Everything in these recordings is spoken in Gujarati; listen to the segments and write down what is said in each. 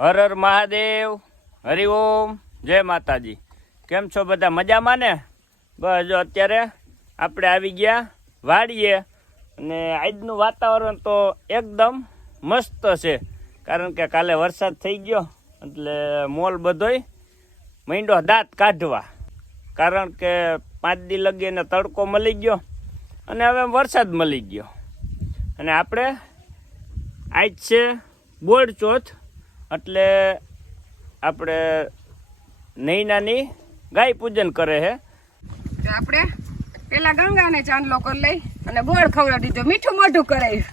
હર હર મહાદેવ. હરિઓમ જય માતાજી. કેમ છો બધા? મજામાં ને? બસ જો અત્યારે આપણે આવી ગયા વાડીએ. અને આજનું વાતાવરણ તો એકદમ મસ્ત છે. કારણ કે કાલે વરસાદ થઈ ગયો. એટલે મોલ બધોય મીંડો દાંત કાઢવા. કારણ કે પાંચ દી લગીને તડકો મળી ગયો. અને હવે વરસાદ મળી ગયો. અને આપણે આજ છે બોર્ડ ચોથ એટલે આપણે નૈનાની ગાય પૂજન કરે છે તો આપણે પેલા ગંગાને ચાંદલો કરી લઈ અને ગોળ ખવડાવી દીધો મીઠું મોઢું કરાયું.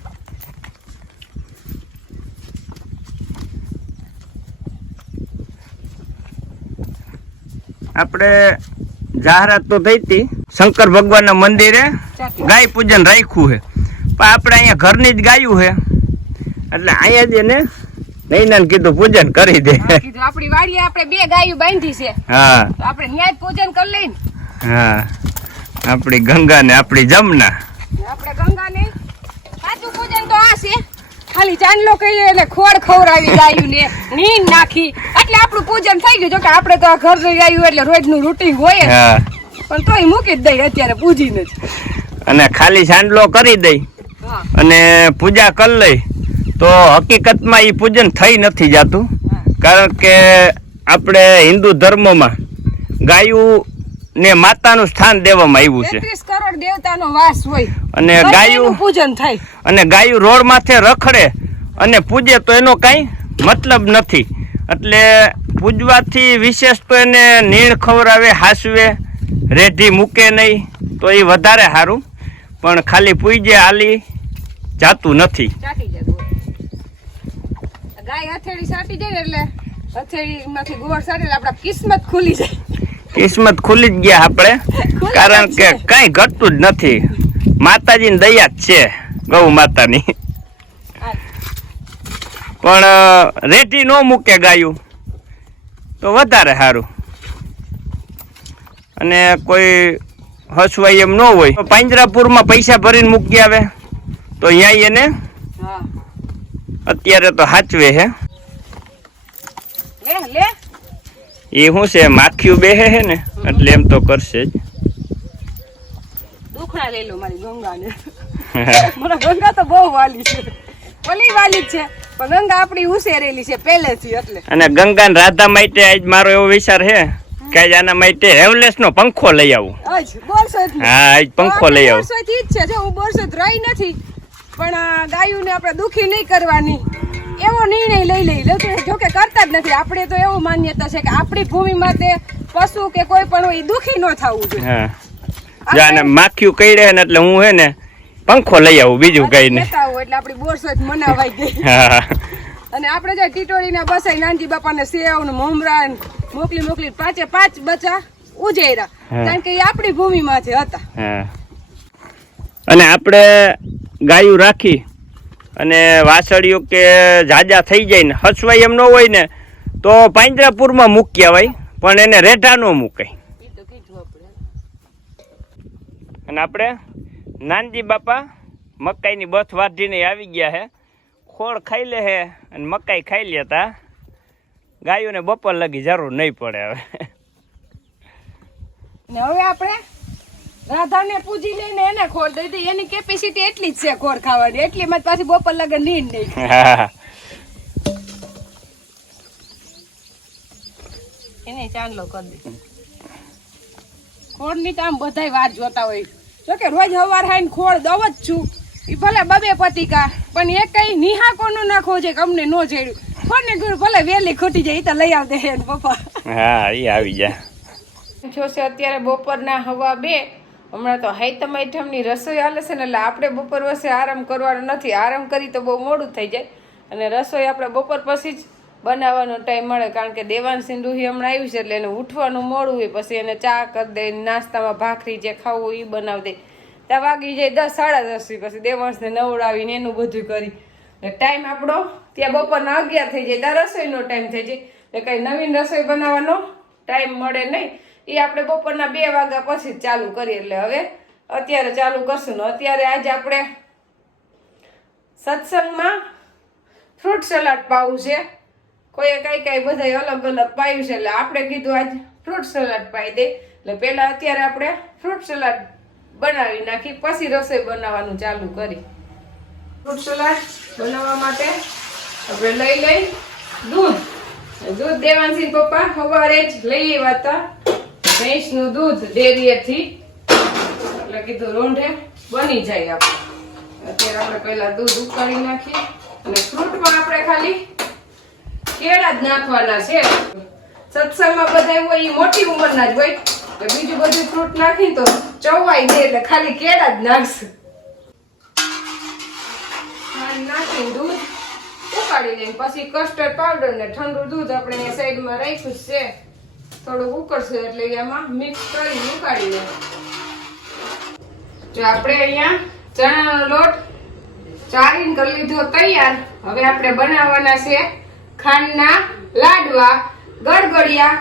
આપણે જાહેરાત તો થઈ હતી શંકર ભગવાનના મંદિરે ગાય પૂજન રાખ્યું છે. પણ આપણે અહીંયા ઘરની જ ગાયું છે. એટલે અહીંયા જ એને નૈનાને કીધું પૂજન કરી દે. કીધું આપણી વાડીએ આપણે બે ગાયું બાંધી છે. હા. આપણે ન્યાય પૂજન કરી લઈને. હા. આપણી ગંગા ને આપણી જમના. આપણે ગંગા ને સાચું પૂજન તો આ છે. ખાલી ચાંદલો કહીએ એટલે ખોડ ખવડાવી ગાયું ને નીંદ નાખી. એટલે આપણું પૂજન થઈ ગયું. જો કે આપણે તો આ ઘર રહી ગાયું એટલે રોજનું રૂટીન હોય પણ તોય મૂકી જ દઈ અત્યારે પૂજીને જ. અને ખાલી ચાંદલો કરી દઈ. અને પૂજા કરી લઈ. તો હકીકતમાં એ પૂજન થઈ નથી જાતું. કારણ કે આપણે હિન્દુ ધર્મમાં ગાયું ને માતાનું સ્થાન દેવામાં આવ્યું છે. કરોડ દેવતાનો વાસ હોય. અને ગાયું પૂજન થાય. અને ગાયું રોડ માથે રખડે અને પૂજે તો એનો કાંઈ મતલબ નથી. એટલે પૂજવાથી વિશેષ તો એને નીણ ખવડાવે હાસવે રેઢી મૂકે નહીં તો એ વધારે સારું પણ ખાલી પૂજે હાલી જાતું નથી. ગાય હથેળી સાટી જાય એટલે એટલે હથેળીમાંથી ગોળ સાટે આપણા કિસ્મત ખુલી જાય. કિસ્મત ખુલી જ ગયા આપણે. કારણ કે કઈ ઘટતું જ નથી. માતાજીની દયા જ છે ગૌ માતાની. પણ રેઢી ન મૂકે ગાયું. તો વધારે સારું અને કોઈ હસવાય એમ ન હોય. તો પાંજરાપુરમાં પૈસા ભરીને મૂકી આવે. તો અહીંયા એને. અત્યારે તો હાચવે લે એ શું છે માખિયું બેહે છે ને એટલે એમ તો કરશે જ. દુખણા લઈ લો મારી ગંગાને. મને ગંગા તો બહુ વાલી છે. ઓલી વાલી છે પણ ગંગા આપણી ઉછેરેલી છે પહેલેથી એટલે. અને ગંગા ને રાધા માટે આજ મારો એવો વિચાર છે કે આજ આના માટે હેવલેસ નો પંખો લઈ આવું. આજ બોરસો હા આજ પંખો લઈ આવું. બોરસોથી જ છે જો હું બોરસો રહી નથી પણ ગાયુંને આપણે દુઃખી નહીં કરવાની. એવો નિર્ણય લઈ લઈ લોકો જો કે કરતા જ નથી. આપણે તો એવું માન્યતા છે કે આપણી ભૂમિમાં તે પશુ કે કોઈ પણ હોય દુઃખી ન થવું જોઈએ. માખ્યું કઈ રહે ને એટલે હું હે ને પંખો લઈ આવું બીજું કઈ નહીં. એટલે આપણી બોરસો જ મનાવાઈ ગઈ. અને આપણે જે ટીટોળીના બસાઈ નાનજી બાપાને સેવ ને મોમરા ને મોકલી મોકલી પાંચે પાંચ બચા ઉજેરા કારણ કે એ આપણી ભૂમિમાંથી હતા. અને આપણે ગાયું રાખી અને વાસળીઓ કે જાજા થઈ જાય ને, હસવાય એમ ન હોય ને, તો પાંજરાપુરમાં મૂક્યા હોય પણ એને રેઢા ન મુકાય. અને આપણે નાનજી બાપા મકાઈની બથ વાઢીને આવી ગયા હે. ખોળ ખાઈ લે હે અને મકાઈ ખાઈ લેતા ગાયોને બપોર લગી જરૂર નહીં પડે હવે. હવે આપણે રાધાને પૂજી લઈને એને ખોર દઈ એની કેપેસિટી એટલી જ છે ખોર ખાવાની. એટલી માં પાછી બપોર લગન નીંદ નહીં. એને ચાંદલો કરી દે. ખોળની તો આમ બધાય વાત જોતા હોય. જો કે રોજ સવાર હાઈને ખોળ દવ જ છું. એ ભલે બબે પતિકા પણ એ કઈ નિહાકો નો નાખો છે કે અમને નો જેડ્યું. ખોળ ને ભલે વેલી ખૂટી જાય એ તો લઈ આવ દે હે પપ્પા. હા એ આવી જા જોશે અત્યારે બપોરના હવા બે હમણાં તો હાઈતમ આઈટમની રસોઈ હાલે છે ને એટલે આપણે બપોર વસે આરામ કરવાનો નથી. આરામ કરી તો બહુ મોડું થઈ જાય. અને રસોઈ આપણે બપોર પછી જ બનાવવાનો ટાઈમ મળે, કારણ કે દેવાન રૂહી હમણાં આવ્યું છે એટલે એને ઉઠવાનું મોડું હોય, પછી એને ચા કરી દે, નાસ્તામાં ભાખરી જે ખાવું એ બનાવી દે. ત્યાં વાગી જાય દસ, સાડા દસ પછી દેવાંશને નવડાવીને એનું બધું કરી. ટાઈમ આપણો ત્યાં બપોરના અગિયાર થઈ જાય, ત્યાં રસોઈનો ટાઈમ થઈ જાય. એટલે કંઈ નવીન રસોઈ બનાવવાનો ટાઈમ મળે નહીં. એ આપણે બપોરના બે વાગ્યા પછી ચાલુ કરીએ એટલે હવે અત્યારે ચાલુ કરશું. ને અત્યારે આજે આપણે સત્સંગમાં ફ્રૂટ સલાડ પાવું છે. કોઈએ કઈ કઈ બધા અલગ અલગ પાયું છે એટલે આપણે કીધું આજ ફ્રૂટ સલાડ પાઈ દે. એટલે પહેલાં અત્યારે આપણે ફ્રૂટ સલાડ બનાવી નાખી, પછી રસોઈ બનાવવાનું ચાલુ કરી. ફ્રૂટ સલાડ બનાવવા માટે આપણે લઈ લઈ દૂધ. દૂધ દેવાનસિંહ પપ્પા સવારે જ લઈ આવ્યા હતા. ભેંસનું દૂધ ડેરીએથી, એટલે કીધું રોંઢે બની જાય આપણે અત્યારે આપણે પહેલા દૂધ ઉકાળી નાખીએ અને ફ્રૂટમાં આપણે ખાલી કેળા જ નાખવાના છે. સત્સંગમાં બધા હોય એ મોટી ઉંમરના જ હોય. એટલે બીજું બધું ફ્રૂટ નાખી તો ચવાઈ દે એટલે ખાલી કેળા જ નાખશું. નાખીને દૂધ ઉકાળી લઈને પછી કસ્ટર્ડ પાવડર ને ઠંડુ દૂધ આપણે સાઈડમાં રાખ્યું છે. થોડુંક ઉકળશે એટલે એમાં મિક્સ કરી ઉકાળી લે જો આપણે અહીંયા ચણાનો લોટ ચારીને કરી લીધો તૈયાર, હવે આપણે બનાવવાના છે ખાંડના લાડવા ગડગડિયા.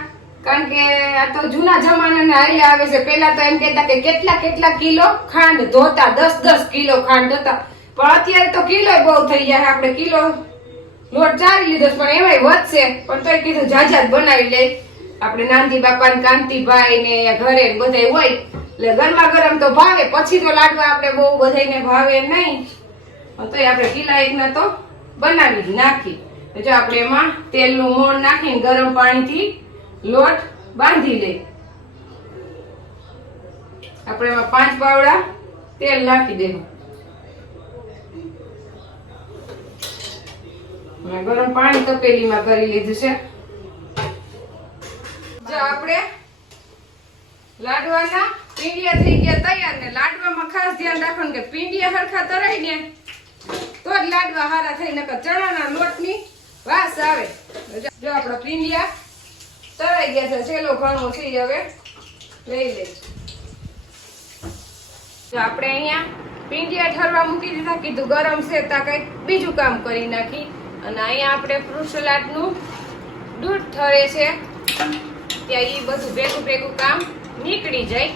કારણ કે આ તો જૂના જમાનાના આયલા આવે છે. પેલા તો એમ કહેતા કે કેટલા કેટલા કિલો ખાંડ ધોતા, દસ દસ કિલો ખાંડ ધોતા. પણ અત્યારે તો કિલો બહુ થઈ જાય આપણે કિલો લોટ ચારી લીધો પણ એમાંય વધશે. પણ તોય કીધું જાજા જ બનાવી લે. આપણે નાનજી બાપા ને કાંતિભાઈ ને ઘરે બધા હોય, એટલે ગરમા ગરમ તો ભાવે, પછી તો લાડવા આપણે બહુ બધાયને ભાવે નહીં. તો આપણે કિલા એકના તો બનાવી નાખી જો આપણે એમાં તેલનું મોણ નાખીને ગરમ પાણીથી લોટ બાંધી લઈ આપણે એમાં પાંચ પાવડા તેલ નાખી દેવું. ગરમ પાણી તપેલીમાં કરી લીધું છે. આપણે લાડવાના પીંડિયા થઈ ગયા તૈયાર ને લાડવામાં ખાસ ધ્યાન રાખવાનું કે પીંડિયા હરખા તરાય ને તો જ લાડવા હારા થઈ નકર ચણાના લોટની વાસ આવે. જો આપણા પીંડિયા તરાઈ ગયા છે, છેલ્લો ઘણો થઈ હવે લઈ લે આપણે અહીંયા પીંડિયા ઠરવા મૂકી દીધા, કીધું ગરમ છે તા કંઈક બીજું કામ કરી નાખી. અને અહીંયા આપણે ફ્રૂટ સલાડનું દૂધ ઠરે છે. ત્યાં એ બધું ભેગું ભેગું કામ નીકળી જાય.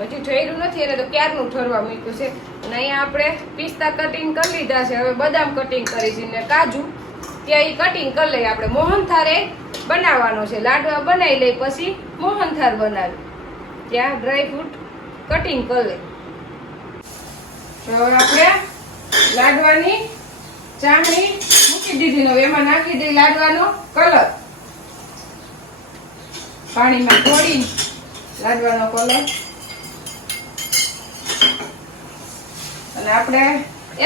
હજી ઠર્યું નથી એને તો ક્યારનું ઠરવા મૂક્યું છે? અને અહીંયા આપણે પિસ્તા કટિંગ કરી લીધા છે. હવે બદામ કટિંગ કરી છે ને કાજુ. ત્યાં એ કટિંગ કરી લઈએ આપણે. મોહનથારે બનાવવાનો છે. લાડવા બનાવી લઈ, પછી મોહનથાર બનાવી. ત્યાં ડ્રાય ફ્રૂટ કટિંગ કરી લઈ આપણે લાડવાની ચામડી મૂકી દીધી. નો એમાં નાખી દઈ લાડવાનો કલર પાણીમાં ઢોળી લાડવાનો કલર અને આપણે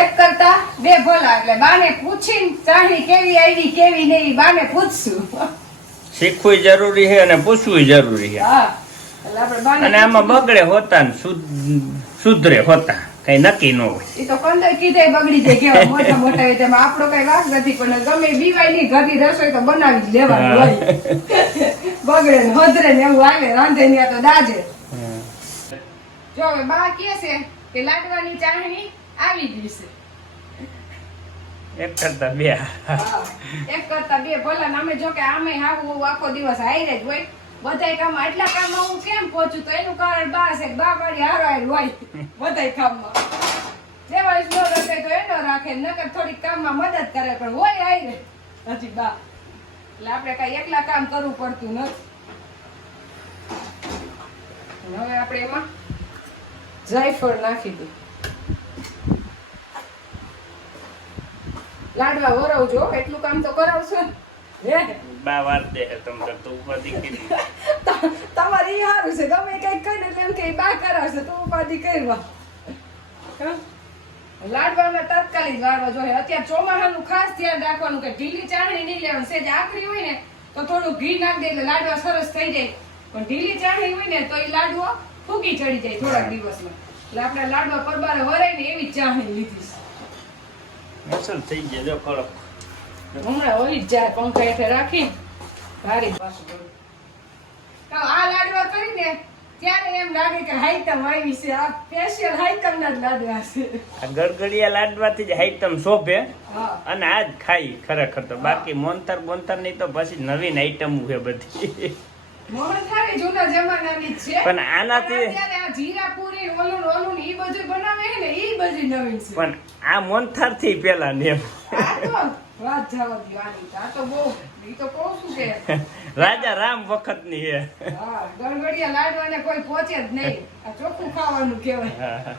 એક કરતા બે ભલા એટલે બાને પૂછીને ચાહણી કેવી આવી કેવી નહીં બાને પૂછશું. શીખવું જરૂરી છે અને પૂછવું જરૂરી છે. હા એટલે આપણે બાને અને આમાં બગડે હોતા ને સુધરે હોતા. કઈ નક્કી ન હોય. એ તો કંદર કીધે બગડી જાય કેવા મોટા મોટા હોય તેમાં આપણો કઈ વાસ નથી પણ ગમે બીવાયની ઘરની રસોઈ તો બનાવી જ લેવાની હોય. બગડે ને હદરે ને એવું આવે રાંધે ને તો દાજે. જો હવે બા કે છે કે લાડવાની ચાહણી આવી ગઈ છે એક કરતા બે. એક કરતા બે. ભલા અમે જો કે આમે આવું હું આખો દિવસ હાઈરે જ હોય. બધાય કામ આટલા કામમાં હું કેમ પહોંચું? તો એનું કારણ બા છે બા મારી હારો હોય. બધાય કામમાં. દેવાળી નો રખે તો એનો રાખે, નકર થોડીક કામમાં મદદ કરે, પણ હોય હાઈરે હજી બા. એટલે આપણે કઈ એકલા કામ કરવું પડતું નથી. હવે આપણે એમાં જાયફળ નાખી દઉં. લાડવા વરવજો, એટલું કામ તો કરાવશો. ને બા વાર દે તમ તાર તો ઉપાધિ કરી. ત- હારું છે. ગમે કંઈક કઈ એટલે એમ કે બા કરાવશે તું ઉપાધિ કરવા? લાડવામાં તાત્કાલિક વાળવા જોઈએ અત્યારે ચોમાસાનું ખાસ ધ્યાન રાખવાનું કે ઢીલી ચાળણી નહીં લેવાની. સેજ આકરી હોય ને તો થોડું ઘી નાખી દે એટલે લાડવા સરસ થઈ જાય. પણ ઢીલી ચાળણી હોય ને તો એ લાડવો ફૂકી ચડી જાય થોડાક દિવસમાં. એટલે આપણે લાડવા પરબારે વરાય ને એવી ચાણી ચાળણી લીધી છે. થઈ ગયા જો કડક. હમણાં ઓલી જ જાય પંખા હેઠે રાખી ભારી પાછું આ લાડવા કરીને ત્યારે એમ લાગે કે હાઈટમ આવી છે. આ સ્પેશિયલ હાઈટમ ના જ લાડવા છે. આ ગળગળિયા લાડવાથી જ આઈટમ શોભે અને આ જ ખાઈ ખરેખર તો. બાકી મોનતર બોનતરની તો પછી નવીન આઈટમ છે બધી. પણ આનાથી- પણ આ પણ મોનથારથી પેલા ને રાજા રામ વખતની હા ગણગડિયા લાડવાને કોઈ પહોંચે જ નહીં. આ ચોખ્ખું ખાવાનું કહેવાય.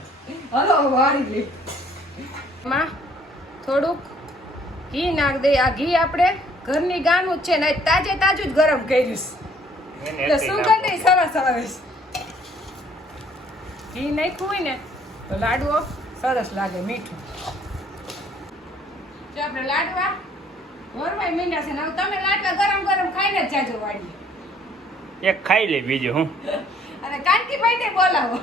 હલો વાળી લે. માં થોડુંક ઘી નાખ દે. આ ઘી આપણે ઘરની ગાનું જ છે ને તાજે તાજું જ ગરમ કરીશ એટલે સુગંધ ય સરસ આવે છે ઘી નાખ્યું હોય ને તો લાડવો સરસ લાગે મીઠું. જો આપણે લાડવા વરવાય મીંડા છે ને હવે તમે લાડવા ગરમ ગરમ ખાઈને જ જાજો વાડીએ. એક ખાઈ લે બીજો હું? અને કાંતિભાઈ ને બોલાવો.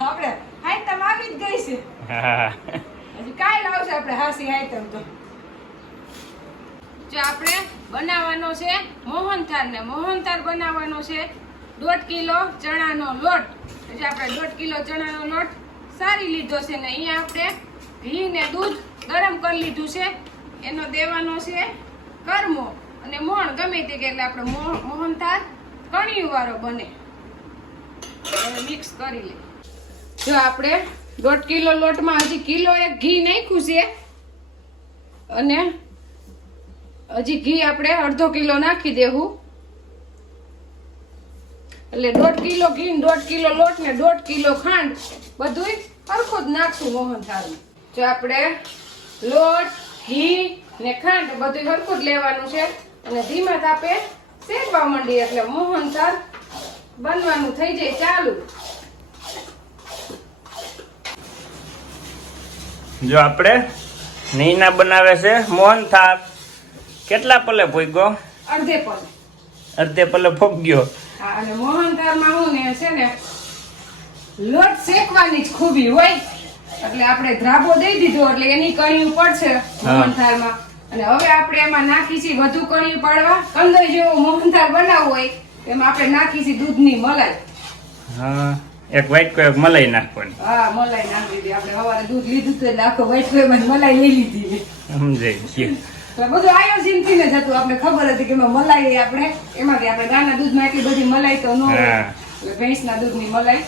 આપણે આઈટમ આવી જ ગઈ છે. હજી કાલ આવશે આપણે હાસી આઈટમ તો. જો આપણે બનાવવાનો છે મોહનથાળ ને મોહનથાળ બનાવવાનો છે દોઢ કિલો ચણાનો લોટ. એટલે આપણે દોઢ કિલો ચણાનો લોટ સારી લીધો છે ને અહીંયા આપણે ઘી ને દૂધ ગરમ કરી લીધું છે. એનો દેવાનો છે કરમો. અને મોણ ગમે તે કે એટલે આપણે મોહન મોહનથાળ કણિયું વાળો બને. મિક્સ કરી લે. જો આપણે દોઢ કિલો લોટમાં હજી કિલો એક ઘી નાખ્યું છે. અને હજી ઘી આપણે અડધો કિલો નાખી દેવું. એટલે દોઢ કિલો ઘી દોઢ કિલો લોટ ને દોઢ કિલો ખાંડ બધુંય સરખું જ નાખશું મોહનથાળમાં. જો આપણે લોટ ઘી ને ખાંડ બધું સરખું જ લેવાનું છે. અને ધીમા તાપે શેકવા માંડી એટલે મોહનથાળ બનવાનું થઈ જાય ચાલુ. જો આપણે નીના બનાવે છે મોહનથાળ. કેટલા પલે ભોગ્યો? અડધે પલે. અડધે પલે ફોગ્યો હા, અને મોહનથાળમાં હું ને છે ને લોટ શેકવાની જ ખૂબી હોય. એટલે આપણે ધ્રાબો દઈ દીધો એટલે એની કણિયું પડશે મોહનથાળમાં. અને હવે આપણે એમાં નાખીશી વધુ કણી પાડવા. કંદર જેવો મોહનથાળ બનાવવો હોય એમાં આપણે નાખીશી દૂધની મલાઈ. હા એક વાટકો એક મલાઈ નાખવાની. હા મલાઈ નાખી દીધી. આપણે સવારે દૂધ લીધું તો આખો આખો વાઇટ મલાઈ લઈ લીધી ગયું એટલે બધું આયોજનથી ને જતું આપણે ખબર હતી કે મલાઈ આપણે એમાંથી આપણે ગાના દૂધમાં એટલી બધી મલાઈ તો ન હોય. ના એટલે ભેંસના દૂધની મલાઈ.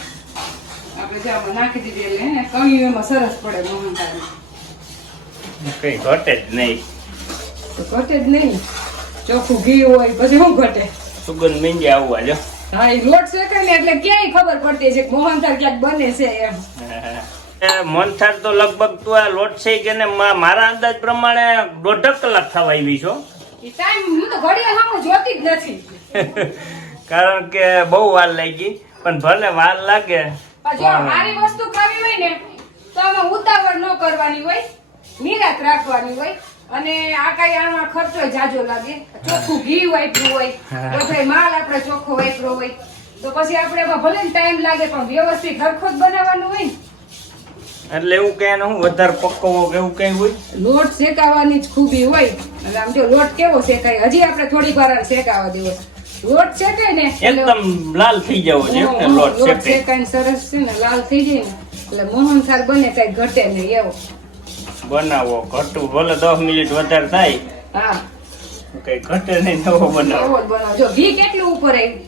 આપણે જો આમાં નાખી દીધી એટલે હે ને એમાં સરસ પડે મોહનથાળમાં. કઈ ઘટે જ નહીં. તો ઘટે જ નહીં. ચોખ્ખું ઘી હોય પછી શું ઘટે? સુગંધ મીંજે આવવા જો હા એ લોટ શેકાય ને એટલે ક્યાંય ખબર પડતી છે મોહનથાળ ક્યાંક બને છે એમ. મોહનથાળ તો લગભગ તું આ લોટ છે કે ને મારા અંદાજ પ્રમાણે દોઢ કલાક થવા આવી છો. ટાઈમ હું તો ઘડિયાળ સામે જોતી જ નથી. કારણ કે બહુ વાર લાગી પણ ભલે વાર લાગે જો મારી વસ્તુ કરવી હોય ને તો આમાં ઉતાવળ ન કરવાની હોય નિરાત રાખવાની હોય અને આ કઈ આમાં ખર્ચો જાજો લાગે. ચોખ્ખું ઘી વાપરું હોય તો બધો માલ આપણે ચોખ્ખો વાપરો હોય. તો પછી આપણે ભલે ટાઈમ લાગે પણ વ્યવસ્થિત હરખો જ બનાવવાનું હોય ને. એટલે એવું કઈ હું વધારે પકવો કે એવું કઈ હોય? લોટ શેકાવાની જ ખૂબી હોય. એટલે આમ જો લોટ કેવો શેકાય હજી આપણે થોડીક વાર શેકાવા દેવો. લોટ શેકાય ને એકદમ લાલ થઈ જવો છે લોટ શેકાય શેકાઈને સરસ છે ને લાલ થઈ જાય ને. એટલે મોહનથાળ બને કઈ ઘટે નહીં એવો. બનાવો ઘટું. ભલે દસ મિનિટ વધારે થાય. હા. કઈ ઘટે નહીં નવો બનાવો. બનાવો. જો ઘી કેટલું ઉપર આવ્યું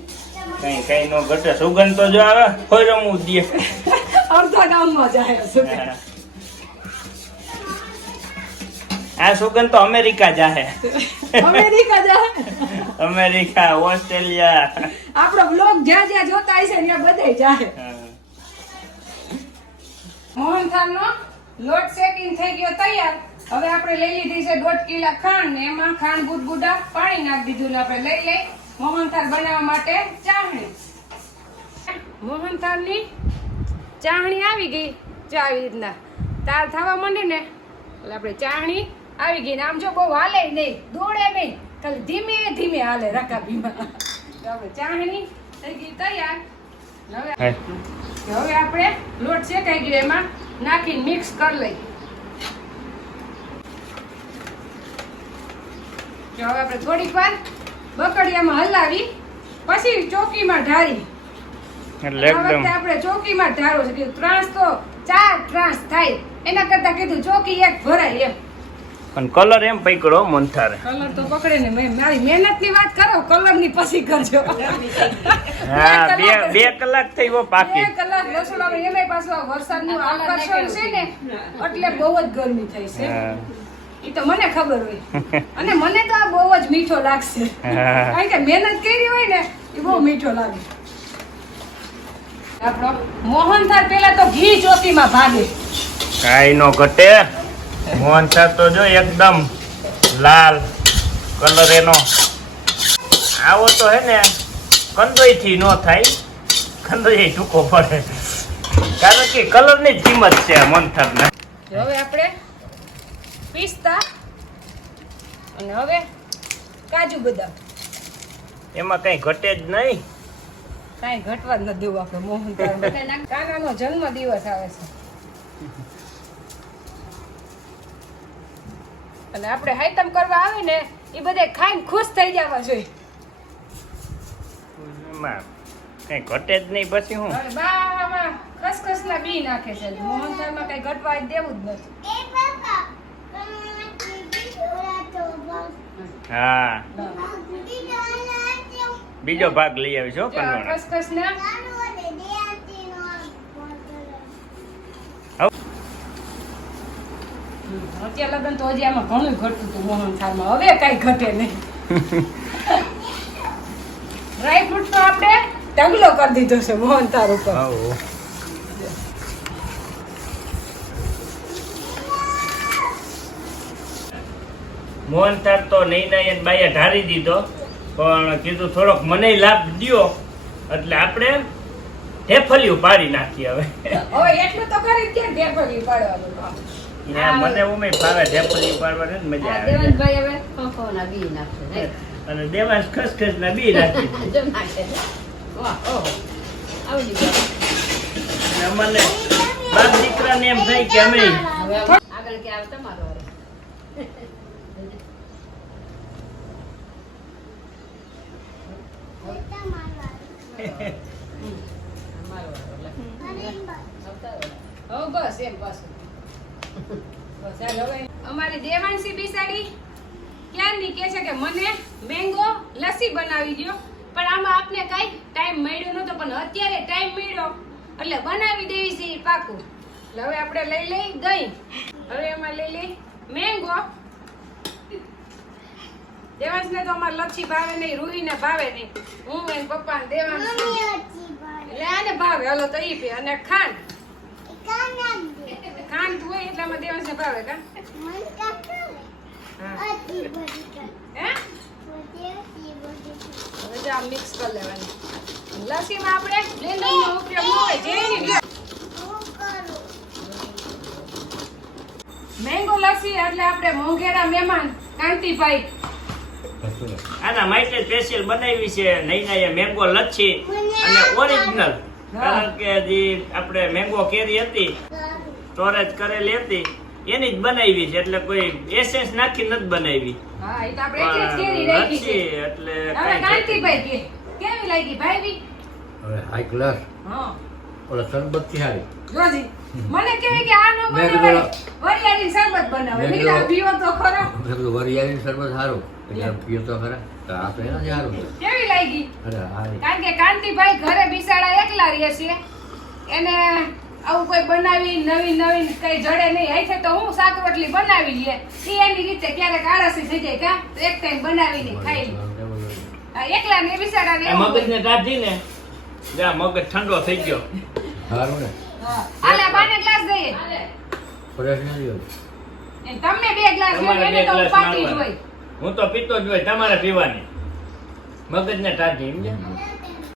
કઈ કઈ નો ઘટે. સુગંધ તો જો આવે કોઈ રમવું દે. અડધા ગામમાં જાય સુગંધ. આ સુગંધ તો અમેરિકા જાહે. અમેરિકા જાહે? America Australia. આપણો બ્લોગ જ્યાં જ્યાં જોતા હશે ત્યાં બધે જાય મોહનથાળનો લોટ સેટિંગ થઈ ગયો તૈયાર. હવે આપણે લઈ લીધી છે દોઢ કિલા ખાંડ ને એમાં ખાંડ ગુદગુડા પાણી નાખી દીધું ને આપણે લઈ લઈ મોહનથાળ બનાવવા માટે ચાહણી. મોહનથાળની ચાહણી આવી ગઈ. જો આવી રીતના. તાર થવા માંડી ને એટલે આપણે ચાહણી આવી ગઈ ને આમ જો બહુ હાલે નહીં. દોડે નહીં. ખાલી ધીમે ધીમે હાલે રકાબીમાં આપણે ચાહણી થઈ ગઈ તૈયાર. હવે હવે આપણે લોટ શેકાઈ ગયો એમાં નાખીને મિક્સ કરી લઈ જો હવે આપણે થોડીક વાર બકડિયામાં હલાવી પછી ચોકીમાં ઢારી એટલે આપણે ચોકીમાં ઢારો છે કીધું ત્રાસ તો ચાર ત્રાસ થાય. એના કરતા કીધું ચોકી એક ભરાય એમ. પણ કલર એમ પકડો મંથાર. કલર તો પકડે ને મેં મારી મહેનતની વાત કરો કલરની પછી કરજો. હા બે બે કલાક થઈ ગયો પાકી. બે કલાક રસોડામાં એમે પાછો વરસાદનું આકર્ષણ છે ને એટલે બહુ જ ગરમી થઈ છે. એ તો મને ખબર હોય. અને મને તો આ બહુ જ મીઠો લાગશે. કારણ કે મહેનત કરી હોય ને એ બહુ મીઠો લાગે. આપણો મોહનથાળ પેલા તો ઘી ચોકીમાં ભાગે. કાંઈ નો ઘટે. મોહન તો જો એકદમ લાલ કલર એનો. આવો તો હે ને કંદોઈથી નો થાય કંદોઈ ટૂંકો પડે. કારણ કે કલરની જ કિંમત છે મોહનથાળના હવે આપણે પિસ્તા અને હવે કાજુ બદામ. એમાં કઈ ઘટે જ નહીં. કઈ ઘટવા જ નથી દેવું આપણે મોહનથાળમાં. કાકાનો જન્મ દિવસ આવે છે. અને આપણે હાઈતમ કરવા આવે ને એ બધે ખાઈને ખુશ થઈ જવા જોઈએ. કઈ ઘટે જ નહીં પછી હું? ખસખસ ના બી નાખે છે. મોહનથાળમાં કઈ ઘટવા દેવું જ નથી. હા. બીજો ભાગ લઈ આવીશ હો ખસખસ આ અત્યાર લગન તો હજી આમાં ઘણું ઘટતું હતું મોહનથાળમાં હવે કઈ ઘટે નહીં. ડ્રાય તો આપણે ઢગલો કરી દીધો છે મોહનથાળ ઉપર. હઉ. મોહનથાળ તો નૈના બાઈએ ઢારી દીધો પણ કીધું થોડોક મને લાભ દયો. એટલે આપણે હેફલિયું પાડી નાખી હવે. હવે એટલું તો કરી દે ઢેફલી પાડવાનું. મને ઉમે ફાવે ઢેફલિયું પાડવાની જ મજા આવે દેવનભાઈ હવે ફોફોના બી નાખશે અને દેવાંશ ખસખસ ના બી નાખી જો નાખે વાહ, ઓહો. આવડી ગયું. અમને બાપ દીકરાને એમ થાય કે અમે આગળ કે. આવતા વારો. બસ એમ બસ અમારી દેવાંશી બિસાડી ક્યારની કહે છે કે મને મેંગો લસ્સી બનાવી દો પણ આમાં આપને કઈ ટાઈમ મળ્યો નતો પણ અત્યારે ટાઈમ મળ્યો. એટલે બનાવી દેવી છે પાકું. એટલે હવે આપણે લઈ લઈ દહીં. હવે એમાં લઈ લઈ મેંગો. દેવાંશને તો અમારે લચ્છી ભાવે નહીં રૂહીને ભાવે નહીં. હું એને પપ્પા ને દેવાંશ એટલે આને ભાવે. હલો તો ઈ પે. અને ખાંડ. ખાંડ ધોય એટલામાં દેવાંશને ભાવે કા? હા. હવે જો મિક્સ કરી લેવાની. લસ્સીમાં આપણે બ્લેન્ડરનો ઉપયોગ ન હોય જેની મેંગો લસ્સી એટલે આપણે મોંઘેરા મહેમાન કાંતિભાઈ. આના માટે સ્પેશિયલ બનાવી છે નૈનાએ મેંગો લચ્છી અને ઓરિજિનલ કારણ કે જે આપણે મેંગો કેરી હતી સ્ટોરેજ કરેલી હતી એની જ બનાવી છે એટલે કોઈ એસેન્સ નાખી નથી બનાવી. હા એ તો આપણે એટલે રાખી છે. એટલે કાંતિભાઈ કે કેવી લાગી ભાઈ હવે હાઈ ક્લાસ હા. ઓલા સરબતથી હારી. જોજી મને કેવી કે આ નો બનાવે. વરિયાળી શરબત બનાવે. પીવો તો ખરો. વરિયાળી સરબત સારું એટલે પીવો તો ખરા. તો આ તો કેવી લાગી? અરે હારી. કારણ કે કાંતિભાઈ ઘરે બિસાડા એકલા રહે છે. એને આવું કોઈ બનાવી નવી નવી કઈ જડે નહીં. હાથે તો હું શાક રોટલી બનાવી લે. એ એની રીતે ક્યારેક આળસી થઈ જાય કા એક ટાઈમ બનાવીને ખાઈ લે. એકલા ને બિસાડા ને મગજ ને કાઢી ને જા મગજ ઠંડો થઈ ગયો. સારું ને. હાલે બાને ગ્લાસ દઈએ. ફ્રેશ નથી હોતું. તમને બે ગ્લાસ જોઈએ એને તો પાટી જ હોય. હું તો પીતો જ હોય તમારે પીવાની. મગજને ટાઢી સમજ્યા?